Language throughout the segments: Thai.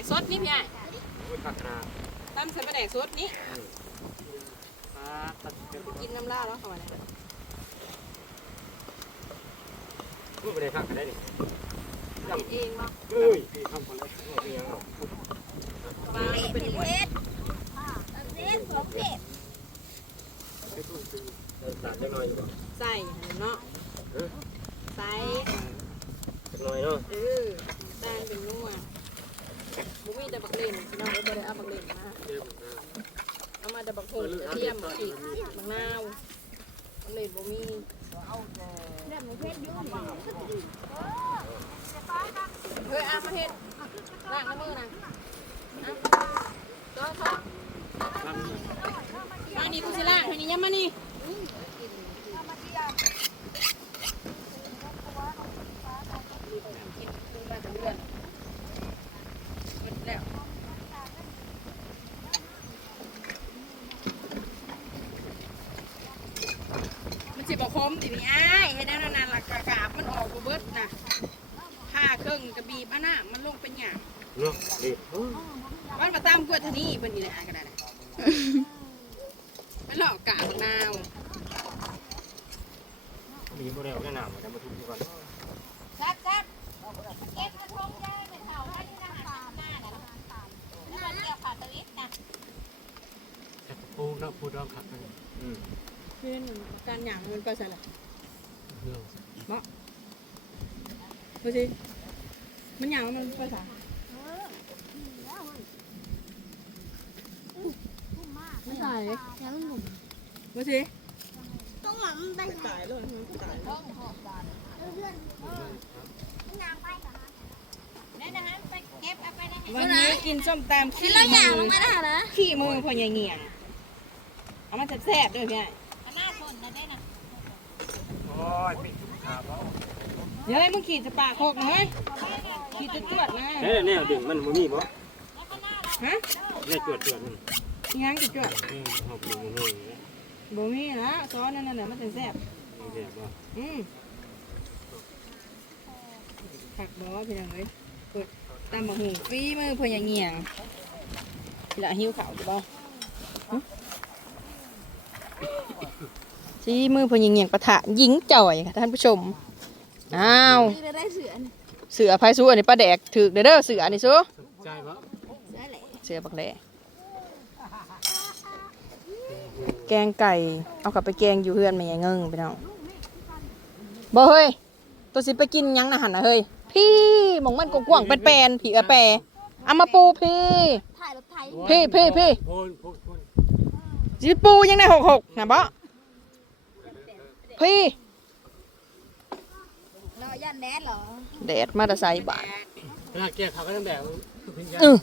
กสดนี่พี่ไอ้ผักนาตำใส่ปลาแดกสดนี่ปลาตัดเป็นกินน้ำลาแล้วเข้ามาเนี่ยผู้บริผักได้ดิทำเองเนาะเฮ้ยพี่ทำคนละเป็นยังปลาเป็นหมดตัดได้หน่อยบ่ใส่เนาะใส่หน่อยเนาะ เออแตงเป็นนัวบุมีแต่บัก เล่นพี่น้องก็บ่ได้เอาบักเล่นมาเอามาแต่บักหุ่งกระเทียมบักพริกบักนาวบักเล่นบุมีเฮ้ยอามาเฮ็ดล้างน้ำมือนะเอาต่อต่อมานี่กูสิล้างให้นี่ย้ำมานี่หมดแล้ว มันสิบอกคม ตินี่อ้ายให้ได้นานๆหลักกากาบมันออกบ่เบิดนะผ้าเครื่องกระบีบอันน่ะมันลงเป็นหยาบเนาะดีมันมาตามกวดทานี่เพิ่นนี่แหละอ่านก็ได้นะมันหลอกกาบนาว มีบ่ได้เอาแน่นอนแต่มาทุบก่อน ซับซับเก็บกระทงได้เป็นเท่าอันนี้นะหาหน้าน่ะแล้วมันเกี่ยวขาตะลิดนะ แต่ปูเนาะปูดองผักอืม เพื่อน การหยางมันไปใส่ละเรื่องดูสิมันหยางมันไปใส่ไม่ใส่ยังหนุ่มดูสิต้องหวังไปตายเลยมันตายยางไปก่อนนี่นะฮะไปเก็บเอาไปได้วันนี้กินส้มตำขี้เรามืยางลองมาได้นะขี้มือพอใหญ่เงี่ยงเอามาแซ่บๆด้วยพี่ เดี๋ยวให้มึงขี่จะปากโคกหน่อยขี่จะตรวจนะเฮ้ยแนวดึงมันบ่มีบ่ฮะแนวตรวจตรวจมันยังจะตรวจนี่หอบดึงนี่บ่มีนะซอสนั่นน่ะมันจะแซ่บนี่แบบว่าอืมผักบอพี่น้องเอ้ยกดตามบักหูฟีมือเพื่อยังเงียงพี่ละหิวข้าวอยู่บ่ หึซีมือเพื่อยังเงียงปะทะหญิงจ่อยค่ะท่านผู้ชม อ้าว นี่ได้เสือเสือไฟสู้อันนี้ปลาแดกถือเด้อเด้อเสืออันนี้สู้ใจบ่เสือแหละเสือบักแหล่แกงไก่ เอากลับไปแกงอยู่เพื่อนไม่ยังเงิงพี่น้องบ่เฮ้ย ตัวสิไปกินหยังนะหันนะเฮ้ย พี่หมองมันกว้างๆเป็นแปลนผีกระแปรเอามาปูพี่ ถ่ายรถไถ พี่พี่พี่ โพนโพนโพน สิปูยังได้หกหกนะบ่ พี่เราย่านแดดเหรอแดดมาแตะไซบาทขนาดแก้เขาก็ต้องแบบพิญญาเออ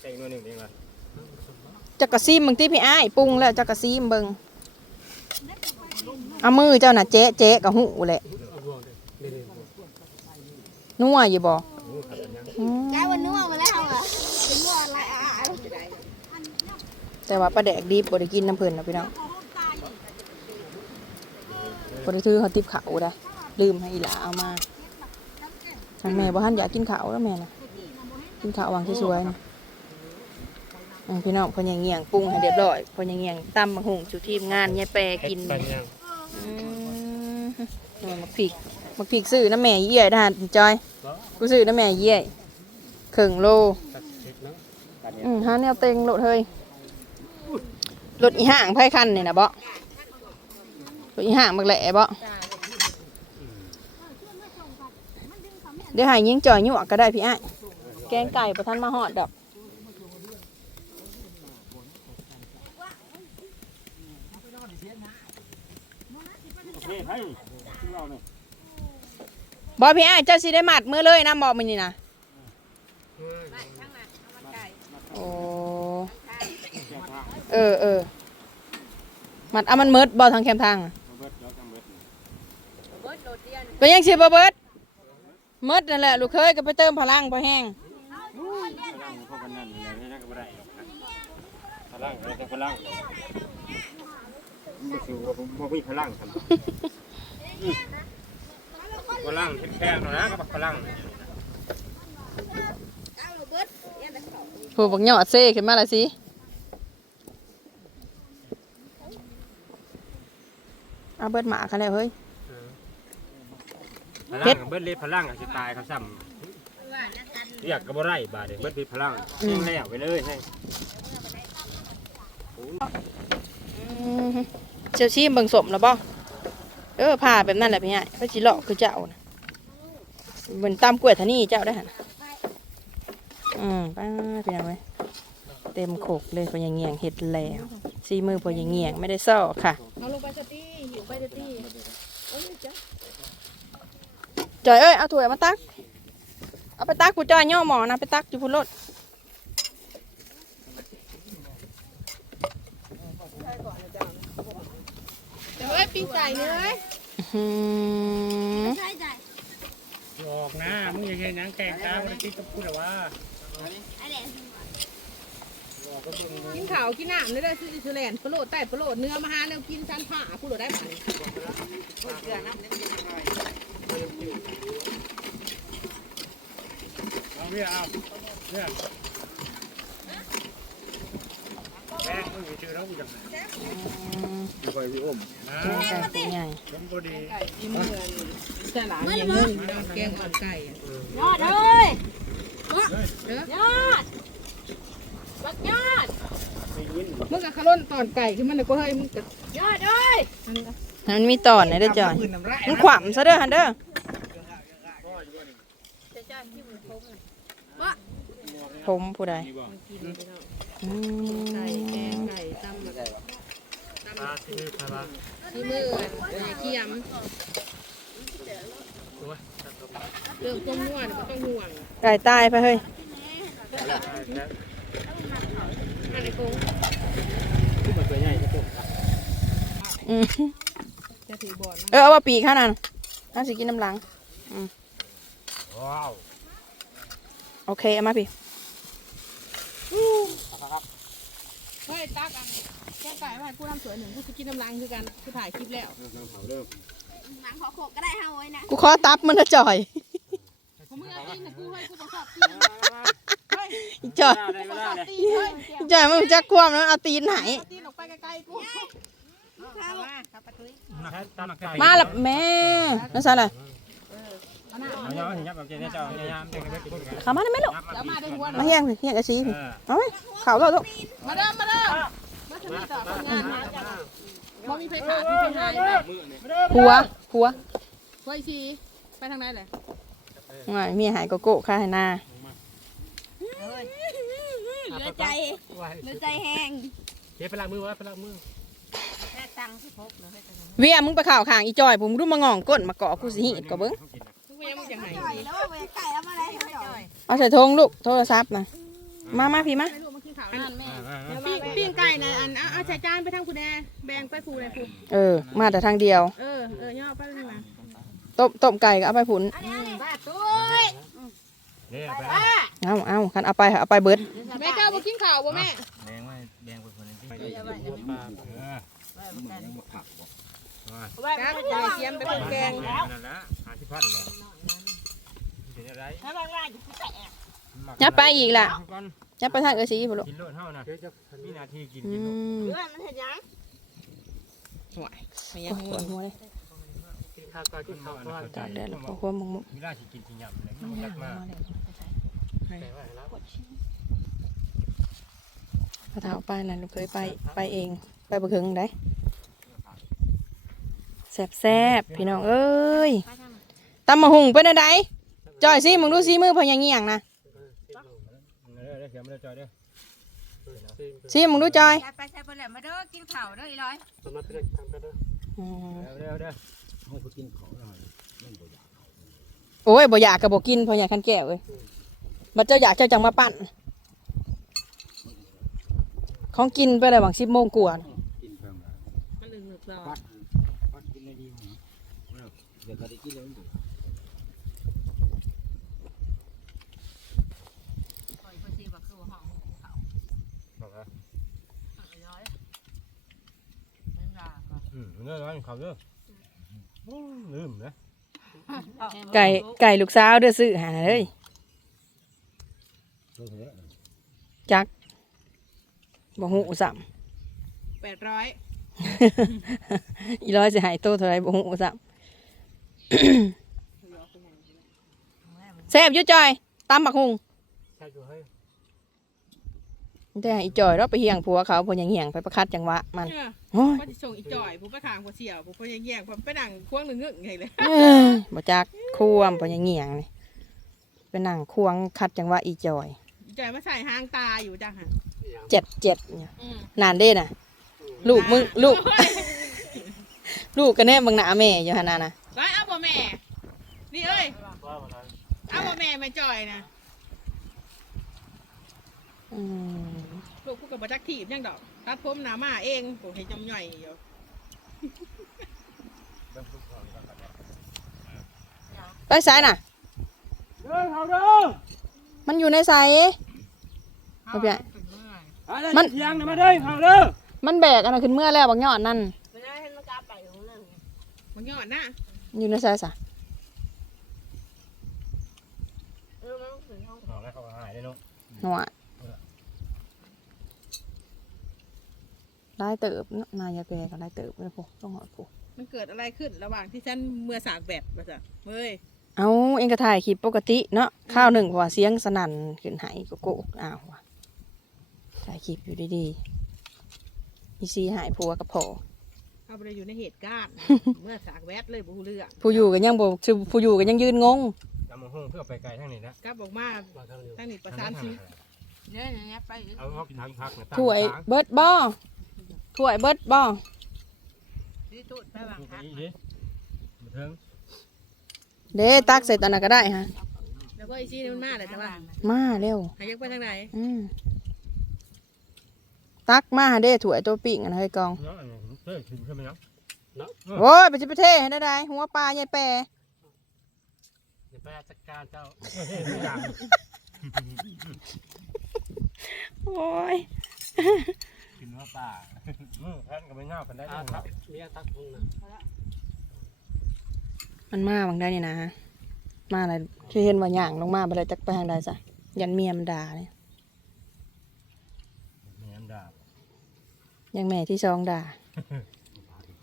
ใส่หน่อยหนึ่งเองล่ะจักกะซีมเบิ่งที่พี่อ้ายปรุงแล้วจักกะซีมเบิ่งเอามือเจ้าน่ะเจ๊เจ๊กับหูแหละเอาบ่ได้นี่นัวอยู่บ่ๆโอ้ขัดอันยังอืมกลายวันนัวมาแล้วเหรอเป็นนัวอะไรอะแต่ว่าปลาแดกดิบบ่ได้กินน้ำเพิ่นนะพี่น้อง บ่ได้ถือเขาติบเขาได้ลืมให้อีหลาเอามาทางแม่บ่ทันอยากกินข้าวแล้วแม่น่ะกินข้าววางสวยๆนะอ่าพี่น้องเพิ่นยังเงียงปรุงให้เรียบร้อยเพิ่นยังเงียงตำมะฮุ่งสู่ทีมงานยายแปรกินปันยังอืมเอามักพริกมักพริกซื้อน้ำแม่เยี่ยทหารจอยบ่กูซื้อน้ำแม่เยี่ยครึ่งโลตัดเช็ดเนาะปันยังอืมหาแนวเต็งรถเฮ้ยรถอีห่างไพ่คันนี่นะบ่รถ อีห่างบักแหล่บ่เดี๋ยวหายยิงจ่อยยั่วก็ได้พี่อ้ายแกงไก่ประทันมาหอดดอกโอพี่อ้ายเจ้าสิได้หมัดมือเลยนะบอกมันนี่นะโอ้เออเออหมัดเอามันเมิดบ่ทางแคมทางน่ะ เบิดแล้วจังเบิด เป็นยังสิบ่เบิดเมดนั่นแหละลูกเคยก็ไปเติมพลังพอแห้งพลังพวกกันนั่นนี่นะก็บ่ได้หรอกนะพลังอะไรก็พลังบ่สู้ว่าผมบ่มีพลังครับพลังแค่ๆนะกับพลังเอาเบิดยันแต่เขาผู้บักยอดเซ่ขึ้นมาละสิเอาเบิดหมาเขาแล้วเฮ้ย พลังเบิดเลยพลังสิตายเขาซ้ำอยากก็บ่ได้บาดเด้เบิดเป็นพลังเองแล้วไปเลยให้อืมเชียวชีมเบิ่งสมแล้วบ่เออผ่าแบบนั้นแหละพี่ใหญ่พระจิเลาะคือเจ้านะเหมือนตามกล้วยทานี่เจ้าได้หันอืมป้าพี่น้องเว้ยเต็มโขกเลยพอยังเงียงเห็ดแล้วซีมือพอยังเงียงไม่ได้ซ่อค่ะเอาลงไปสตีหิวไปสตี จอยเอ้ยเอาถ้วยมาตัก เอาไปตักกูจอยย่อหมอนะไปตักอยู่พุ่นรถเดี๋ยวเอ้ยปิ้งไก่เนื้ออื้อหือออกนะมึงอย่าเห็นหยังแกงตามันคิดกับพูดว่ากินข้าวกินน้ำเลยได้ซื้ออิสแลนปลาโลดใต้ปลาโลดเนื้อมาหาแนวกินชั้นผ้ากูโหลดได้ไหมเอาเรียเอาเรียแม่มึงชื่อน้องกูจังไม่ค่อยวิอมนะแกงตัวใหญ่น้ำตัวดีกินเหมือนฉลามยังนึ่งน้ำแกงอ่อนไก่ยอดเอ้ยยอดบักยอดมึงกับขลุ่นตอนไก่คือมันก็เฮ้ยมึงกับยอดเอ้ย มันมีตอนไหนเด้อจอยมันขวำซะเด้อฮันเด้อผมผู้ใดอืไก่แกงมไก่ตำแบบปลาที่ปลาที่มือไก่เคี่ยมเรื่องต้มนวดก็ต้องห่วงไก่ตายไปเฮ้ยอันนี้คงที่มันตัวใหญ่ที่สุดอืม จะถือบอลเออเอาว่าปีกข้านั่นน่าสิกินน้ำหลังว้าวโอเคเอามาพี่เฮ้ยตักอันแกงไก่มาให้ผู้นำสวยหนึ่งผู้กินน้ำลังคือกันผู้ถ่ายคลิปแล้วน้ำเผาเริ่มหนังขอโขกก็ได้เฮาไว้นะกูขอตับมันนะจอยผมมึงเอาตีนนะกูให้กูจะชอบตีนเฮ้ยอีจอยได้เวลาเลยตีนเฮ้ยอีจอยมึงจักความแล้วเอาตีนไหนตีนออกไปไกลๆกู มาละแม่นั่นซะเลยเอาหน้าเอาเนาะยับแบบเจ้าเจ้าเนี่ยยามเจ้าเจ้าเข้ามาได้ไหมลูกเดี๋ยวมาได้หัวมาเฮียงเฮียงกระซีเออเอาไหมเข่าเราลูกมาเด้อมาเด้อมาทำนี่ต่อทำงานมาบ่มีไฟขาดมีไฟหายไหมผัวผัวไฟชีไปทางไหนเลยว่าเมียหายโกโก้ค่าให้หน้าเหลือใจเหลือใจแห้งเจ๊ไปล้างมือวะไปล้างมือแค่ ตังค์ที่พกเลยเวียมึงไปข่าวข้างอีจอยผมดูมาง่องก้นมาเกาะกูสิหีดก็เบิ้งทุกอย่างมันจะหายจ่อยแล้วเว้ยไก่เอามาอะไรให้จ่อยเอาใส่ธงลูกโทรศัพท์นะมามาพี่มาให้ลูกมากินข้าวนั่นแม่ปิ้งปิ้งไก่นะอันเอาใส่จานไปทางคุณแดแบ่งไปผูเลยผูเออ มาแต่ทางเดียว เออเออย่อไปทางนั้นต้มต้มไก่ก็เอาไปผุนบ้าตุ้ยเนี่ยไปบ้าเอาเอาคันเอาไปเอาไปเบิดแม่เจ้าบ่กินข้าวบ่แม่แดงไว้แดงไปคนนึง ไปหัวปลาเออจ้าจ่ายเสียมไปเป็นแกงนั่นและหาที่พันเลยเป็นอะไรถ้าบางรายอยู่ที่แตกยับไปอีกล่ะนยับไปทางเอซีพุ่นลูกกินโลดเท่านะมีนาทีกินอืกินมเพื่อนมันเห็นยังห่วยไม่โอ้ยังหวหัวเลยกินข้าวก่อนกินข้าวก่อนตากแดดแล้วก็หัวมุงมุงมีราสิกินกินยำเลยมันยักมากแต่ว่าแล้วพระเท้าไปนั่นลูกเคยไปไปเองไปบ่ถึงได้ แซ่บแซ่บๆพี่น้องเอ้ยตำมะหุงเป็นอะไรจอยสิมึงดูสิมือพอยังเงียงนะเด้อเด้อเสียมาเด้อจอยเด้อสิมึงดูจอยไปใส่ไปแล้วมาเด้อกินข้าวเด้ออีร้อยมาเด้อทำกันเด้ออืมเด้อเด้อโอ้ยบ่อยากกับบ่กินเพออยากคันแก้วเอ้ยบัดเจ้าอยากเจ้าจังมาปั่นของกินไปได้หวังสิบโมงกว่า มันลืมหรือเปล่า ปล่อยไปสิบักคือห้องเขาบอกว่าอีร้อยเรื่งราก็อืมเด้อร้อนเขาเด้อลืมนะไก่ไก่ลูกสาวเด้อซื้อหาเลยจักบ่ฮู้ซ้ำแปดร้อย อีร้อยสิหายโตเท่าไรบ่ฮู้ซ้ำแซ่บอยู่จอยตำบักหุงใช่อยู่เฮ้ยแต่ให้อีจอยเราไปเฮียงผัวเขาเพนยังเฮียงไปประคัดจังหวะมันเนี่ยโอ้ยก็จะส่งอีจ่อยผมไปขางผมเสียวผมไปแย่งผมไปนั่งควงหนึ่งเงึ่งไงเลยเอ้ยบ่จักควมเพนยังเฮียงนี่ไปนั่งควงคัดจังหวะอีจอยอีจ่อยมาใส่หางตาอยู่จังฮะเจ็ดเจ็ดเนี่ยอืมนานเด้น่ะ ลูกมึงลูก ลูกกันแน่เบิ่งหน้าแม่อยู่หั่นน่ะนะร้อยเอาบ่แม่ นี่เอ้ยว่าวันนั้นเอาบ่แม่มาจ่อยนะอืมลูกกูกับบัจักถีบยังดอก ตัดผมหนามาเองผมให้จำหน่อยอยู่เบิ่งลูกเขาอยู่กันเนี่ยไปสายน่ะ เด้อเขาเด้อมันอยู่ในไสเอาไปอะเด้อมันเที่ยงน่ะมาเด้อเขาเด้อ มันแบกอันนั้นขึ้นเมื่อแล้วบางยอดนั่นมันยอดนะอยู่ในไสซะเอาแล้วเขาก็หายเลยเนาะหนัวได้เติบเนาะนายาแกก็ได้เติบเลยพวกต้องหอดพวกมันเกิดอะไรขึ้นระหว่างที่ฉันเมื่อสากแบตมาจ้ะเฮ้ยเอาเองก็ถ่ายคลิปปกติเนาะข้าวหนึ่งเพราะว่าเสียงสนั่นขึ้นไหายก็โกกอ้าวว่ะถ่ายคลิปอยู่ดีๆ อีซีหายผัวกับพ่อเอาไปเลยอยู่ในเหตุการณ์ เมื่อสากแบตเลยบูเรื่องผู้อยู่กันยังบ่คือผู้อยู่กันยังยืนงงจำมาห้องเพื่อไปไกลทางนี้นะกลับออกมาตั้งนี่ประสานชีวิตเยอะอย่างเงี้ยไปเอาเขาทางพักนะถ้วยเบิดบ่ถ้วยเบิดบ่ที่ตูดไปวางดูไปทักอีกดิมาเถิงเด้ตักใส่ตอนนั้นก็ได้ฮะแล้วก็ไอซี่นี่มันมาเลยแต่ว่ามาเร็วหายักไปทางไหนอืม ตักมาเด้ถ้วยตัวปิ่งอันเฮ้ยกองเนาะอันนี้เฮ้ยถึงใช่ไหมเนาะโอ้ยไปจิไปเทให้ได้ได้หัวปลาใหญ่แปรเดี๋ยวไปจัดการเจ้าเฮ้ยทุกอย่างโอ้ยกินว่าป่าอืมแพนก็ไม่น่าพันได้ด้วยครับเมียตักพุงนะมันมาบางได้นี่นะฮะมาอะไรที่เห็นว่าย่างลงมาไปเลยจักไปทางใดซะยันเมียมันด่าเนี่ย เมียด่า ยังแม่ที่ซองด่า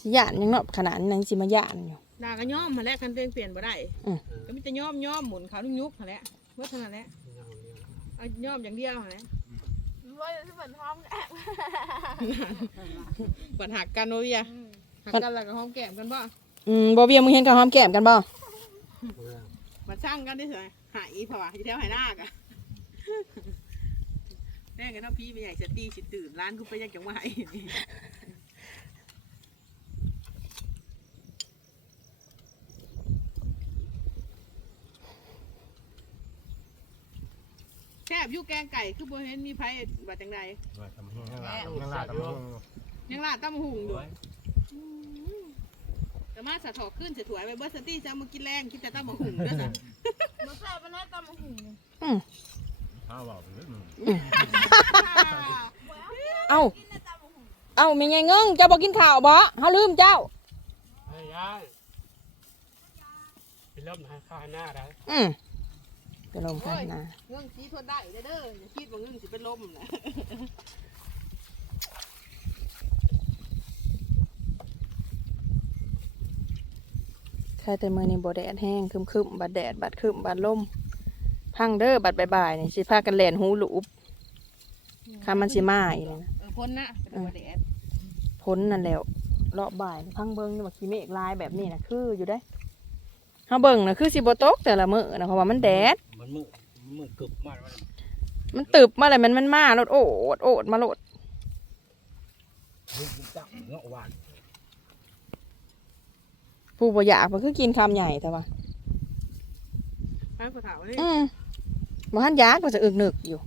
สิย่านยังเนาะขนาดนั้นสิมาย่านอยู่ด่าก็ย่อมมาแล้วคันเปลี่ยนเปลี่ยนบ่ได้อืม ก็มีแต่ย่อมย่อมหมุนเขาต้องยุบมาแล้วเมื่อเท่านั้นแหละเอาย่อมอย่างเดียวมาแล้วว่าจะเป็นท้องแกปัญหักกันโนเวียหักกันแล้วก็หอมแก้มกันบ่อืมบ่เบียมึงเห็นกับหอมแก้มกันบ่มาสร้างกันได้สิหายผวาที่แถวหายหน้ากะ แม่กันเท่าพี่เป็นใหญ่จะตีสิตื่นร้านกูไปยังจังหวะแซ่บอยูแกงไก่คือบ่เห็นมีไผว่าจังใดว่าทำให้ข้างหลังข้างหลังทำให้ยังลาดตำหุงดูแต่มาสะถอกขึ้นจะถวยไปเบอร์สตี้จะเอามากินแรงกินแต่ตำหุงด้วยจ้ะมาใส่ไปแล้วตำหูข้าวบอ กไปเลยมึงเอ้า เอ้ามีไงเงิงเจ้าบ่กินข้าวบ่เฮาลืมเจ้าเฮ้ยยายเป็นลมหาข้าวหน้าได้อืมไปลมกันนะเงื่องสีทนได้เด้อเด้ออย่าคิดว่าเงื่องสิเป็นลมนะใครแต่มื้อนี้บ่แดดแห้งครึมๆบัดแดดบัดครึมบัดลม พังเด้อบัดบ่ายๆนี่สิพากันแล่นหูหลูบคันมันสิมาอีกนี่นะเออพ้นนะเป็นตัวแดดพ้นนั่นแหล้วเลาะบ่ายนี่พังเบิ่งนี่ว่าขี้เมฆลายแบบนี้นะคืออยู่ได้เฮาเบิ่งนะคือสิบ่ตกแต่ละมื้อนะเพราะว่ามันแดด มันมืดมืดกึบมากเลยมันตึบมาเลยมันมันมาโลดโอดโอดมาโลดมืดจับเงาะหวานผู้บ่อยากมันคือกินคำใหญ่แต่ว่า ไปผู้เฒ่าเลย อืม บ่ทันยากก็จะอึกนึกอยู่